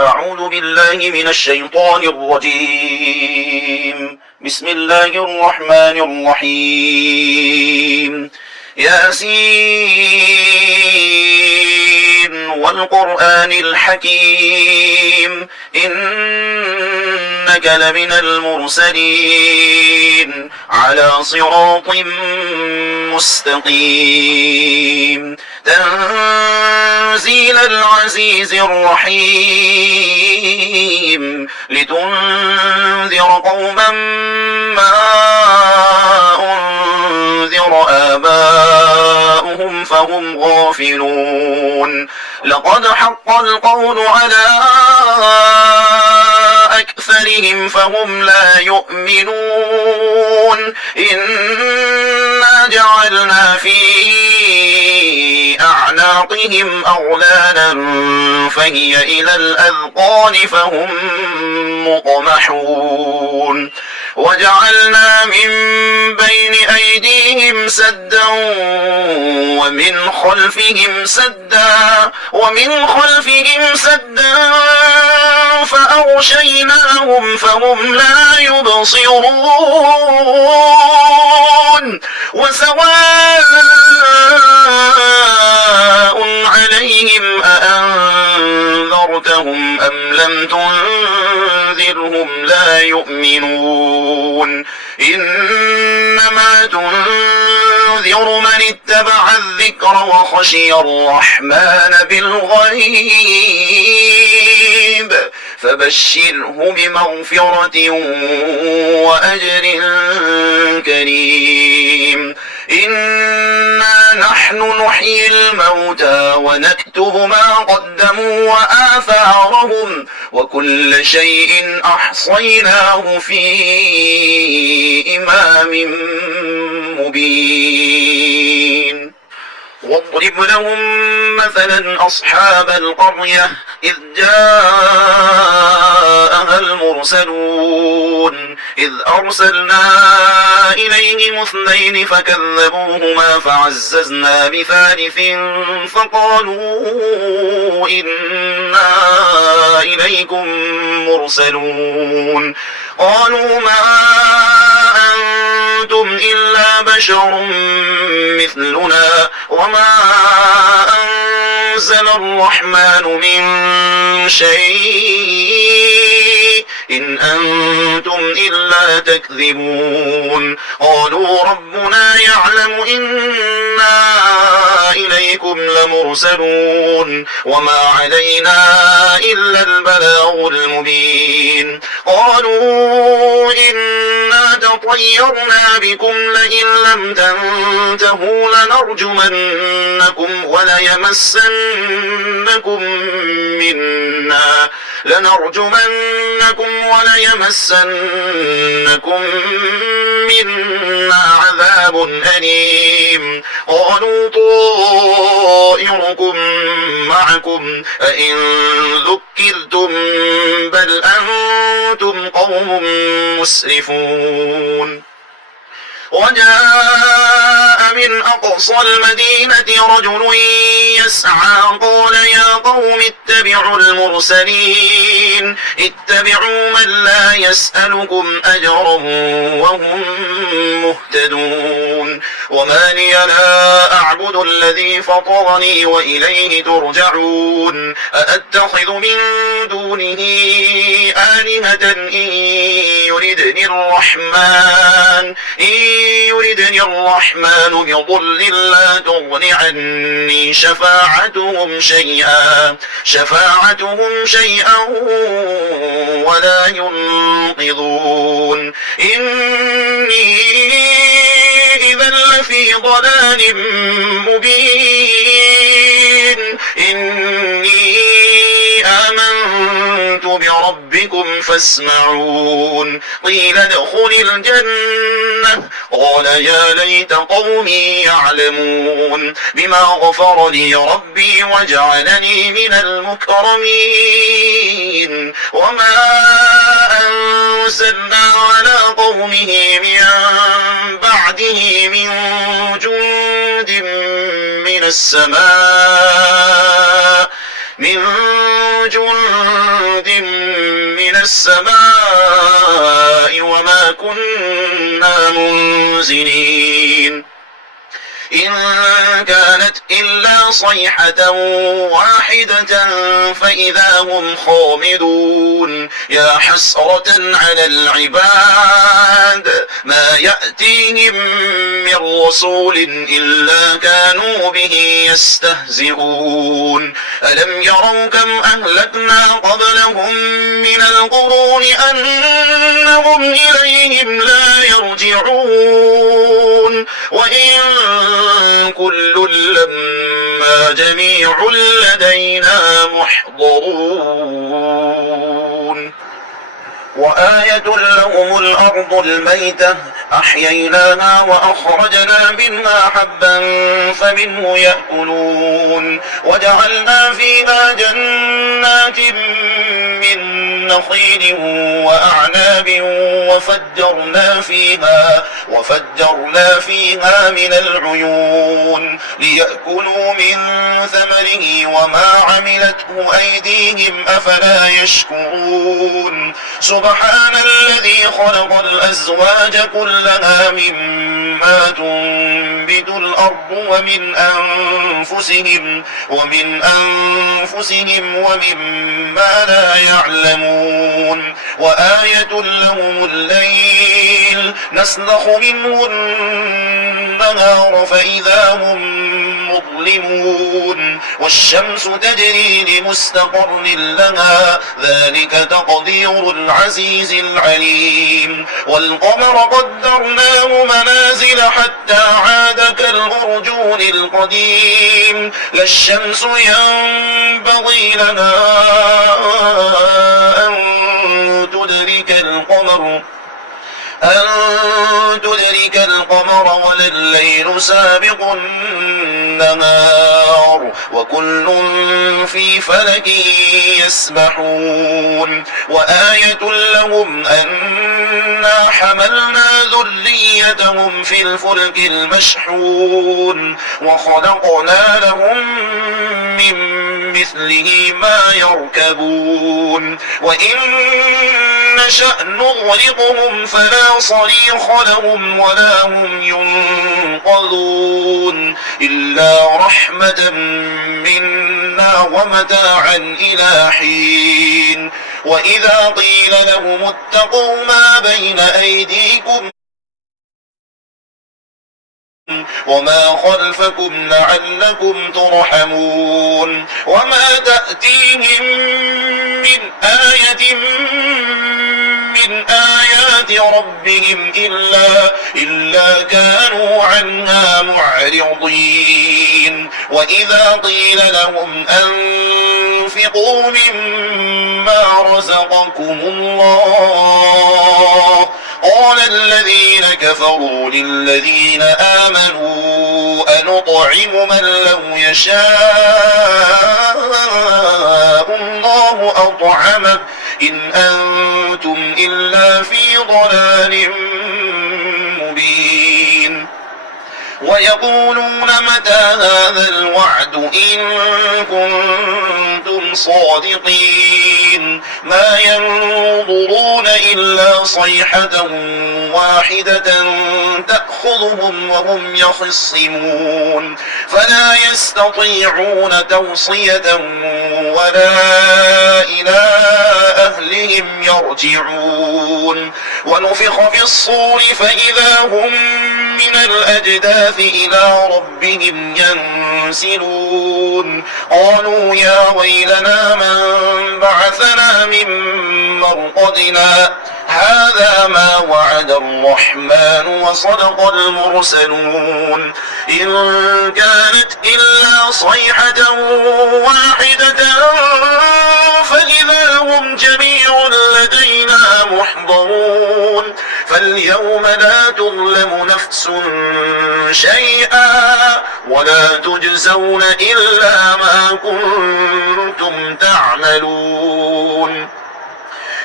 أعوذ بالله من الشيطان الرجيم. بسم الله الرحمن الرحيم. ياسين والقرآن الحكيم إنك لمن المرسلين على صراط مستقيم تنزيل العزيز الرحيم لتنذر قوما ما أنذر آباؤهم فهم غافلون لقد حق القول على أكثرهم فهم لا يؤمنون إنا جعلنا في أعناقهم أغلالا فهي إلى الأذقان فهم مقمحون وجعلنا من بين أيديهم سدا ومن خلفهم سدا فأغشيناهم فهم لا يبصرون وسواء عليهم أأنذرتهم أم لم تنذرهم لا يؤمنون إنما تنذر من اتبع الذكر وخشي الرحمن بالغيب فبشره بمغفرة وأجر كريم إنا نحن نحيي الموتى ونكتب ما قدموا وآثارهم وكل شيء أحصيناه في إمام مبين واضرب لهم مثلا أصحاب القرية إذ جاءها المرسلون إذ أرسلنا إليهم اثنين فكذبوهما فعززنا بثالث فقالوا إنا إليكم مرسلون قالوا ما أنتم إلا بشر مثلنا وما أنزل الرحمن من شيء إن أنتم إلا تكذبون قالوا ربنا يعلم إنا إليكم لمرسلون وما علينا إلا البلاغ المبين قالوا إنا تطيرنا بكم لئن لم تنتهوا لنرجمنكم وليمسنكم منا عذاب أليم قالوا طائركم معكم أئن ذكرتم بل أنتم قوم مسرفون وجاء من أقصى المدينة رجل يسعى قال يا قوم اتبعوا المرسلين اتبعوا من لا يسألكم أجرا وهم مهتدون وما لي لا أعبد الذي فطرني وإليه ترجعون أأتخذ من دونه آلهة إن يردني الرحمن بضل لا تغن عني شفاعتهم شيئا ولا ينقذون إني إذا لفي ضلال مبين إني آمنت بربكم فاسمعون قيل ادخل الجنة قال يا ليت قومي يعلمون بما غفر لي ربي وجعلني من المكرمين وما أنزلنا على قومه من بعده من جند من السماء من جند من السماء وما كنا منزلين إن كانت إلا صيحة واحدة فإذا هم خامدون يا حسرة على العباد ما يأتيهم من رسول إلا كانوا به يستهزئون ألم يروا كم أهلكنا قبلهم من القرون أنهم إليهم لا يرجعون وإن كل لما جميع لدينا محضرون وآية لهم الأرض الميتة أحييناها وأخرجنا منها حبا فمنه يأكلون وجعلنا فيها جنات من نخيل وأعناب وفجرنا فيها من العيون ليأكلوا من ثمره وما عملته أيديهم أفلا يشكرون سبحان الذي خلق الأزواج كلها مما تنبت الأرض ومن أنفسهم ومما لا يعلمون وآية لهم الليل نسلخ منه النهار فإذا هم مظلمون والشمس تجري لمستقر لها ذلك تقدير العزيز العليم والقمر قدرناه منازل حتى عاد كالأرجون القديم لا الشمس ينبغي لها أن تدرك القمر ولا الليل سابق النهار وكل في فلك يسبحون وآية لهم أنا حملنا ذريتهم في الفلك المشحون وخلقنا لهم من مثله ما يركبون وإن نشأ نغرقهم فلا صريخ لهم ولا هم ينقذون إلا رحمة منا ومتاعا إلى حين وإذا قيل لهم اتقوا ما بين أيديكم وما خلفكم لعلكم ترحمون وما تأتيهم من آية من آيات ربهم إلا كانوا عنها معرضين وإذا قيل لهم أنفقوا مما رزقكم الله قال الذين كفروا للذين آمنوا أنطعم من لو يشاء الله أطعمه إن أنتم إلا في ضلال مبين ويقولون متى هذا الوعد إن كنتم صادقين ما ينظرون إلا صيحة واحدة تأخذهم وهم يخصمون فلا يستطيعون توصية ولا إلى أهلهم يرجعون ونفخ في الصور فإذا هم من الأجداث إلى ربهم ينسلون قالوا يا ويلنا من بعثنا من مرقدنا هذا ما وعد الرحمن وصدق المرسلون إن كانت إلا صيحة واحدة فإذا هم جميع لدينا محضرون فاليوم لا تظلم نفس شيئا ولا تجزون إلا ما كنتم تعملون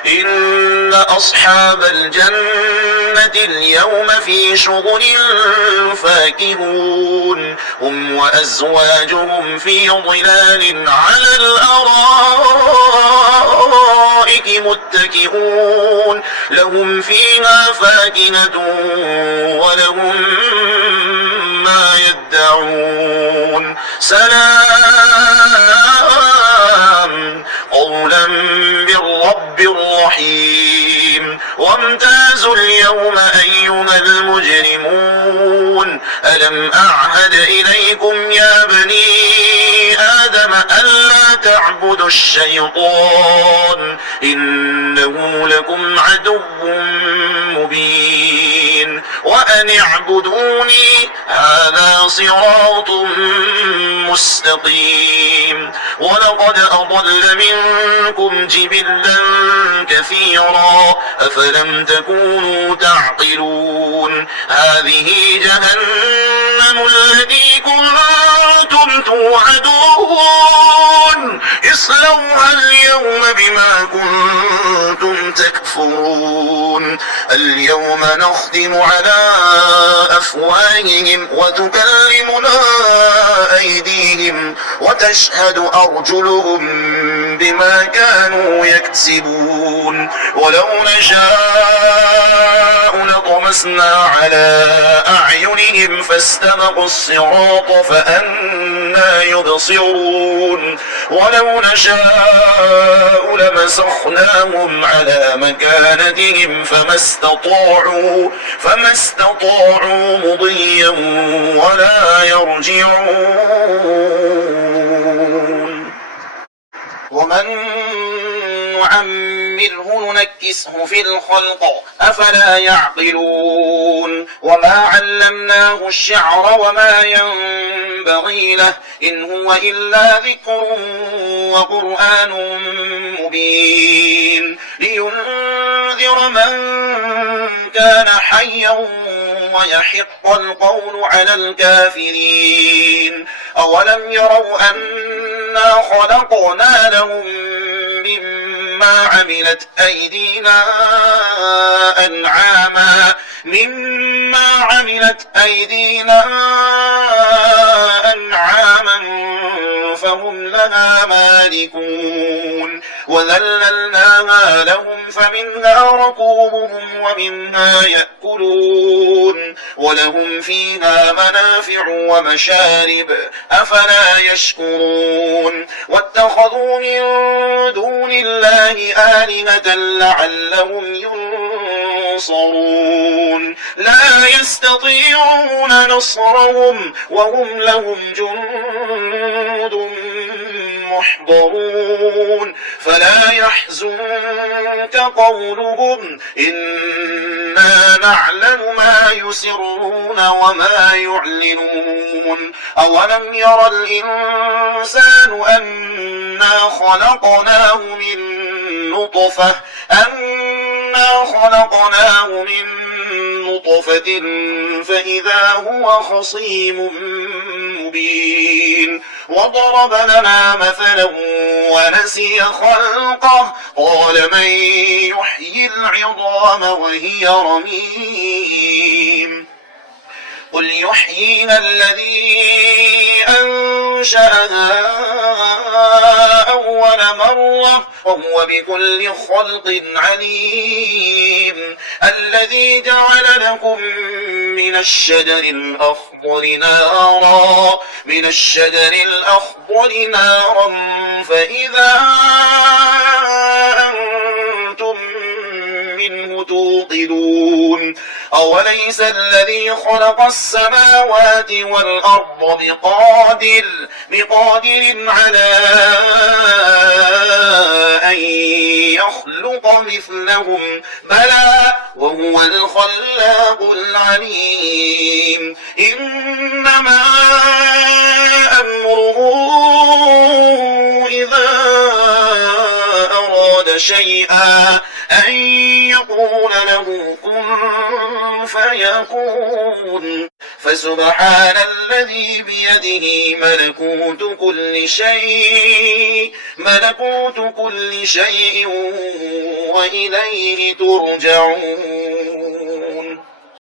إن أصحاب الجنة اليوم في شغل فاكهون هم وأزواجهم في ظلال على الأرائك متكئون لهم فيها فاكهة ولهم ما يدعون سلام قولا من رب رحيم وامتازوا اليوم أيها المجرمون ألم أعهد إليكم يا بني آدم ألا تعبدوا الشيطان إنه لكم عدو مبين وأن اعبدوني هذا صراط مستقيم ولقد أضل منكم جبلا كثيرا أفلم تكونوا تعقلون هذه جهنم التي كنتم توعدون اصلوها اليوم بما كنتم تكفرون اليوم نختم على أفواههم وتكلمنا أيديهم وتشهد أرجلهم بما كانوا يكسبون ولو نشاء لطمسنا على أعينهم فاستبقوا الصراط فأنى يبصرون ولو نشاء لمسخناهم على مكانتهم فما استطاعوا مضيا ولا يرجعون ومن نعمره ننكسه في الخلق أفلا يعقلون وما علمناه الشعر وما ينبغي له إن هو إلا ذكر وقرآن مبين لينذر من كان حيا ويحق القول على الكافرين أولم يروا أنا خلقنا لهم مما عملت أيدينا أنعاما فهم لها مالكون وذللناها لهم فمنها ركوبهم ومنها يأكلون ولهم فيها منافع ومشارب أفلا يشكرون واتخذوا من دون الله آلهة لعلهم ينصرون لا يستطيعون نصرهم وهم لهم جند محضرون فلا يحزنك قولهم إنا نعلم ما يسرون وما يعلنون أولم ير الإنسان أنا خلقناه من نطفة فإذا هو خصيم مبين وضرب لنا مثلا ونسي خلقه قال من يحيي العظام وهي رميم قل يحييها الذي أنشأها أول مرة وهو بكل خلق عليم الذي جعل لكم من الشجر الأخضر نارا فإذا أنتم منه توقدون أوليس الذي خلق السماوات والأرض بقادر على أن يخلق مثلهم بلى وهو الخلاق العليم إنما أمره إذا أراد شيئا أن يقول له كن فيكون فسبحان الذي بيده ملكوت كل شيء وإليه ترجعون.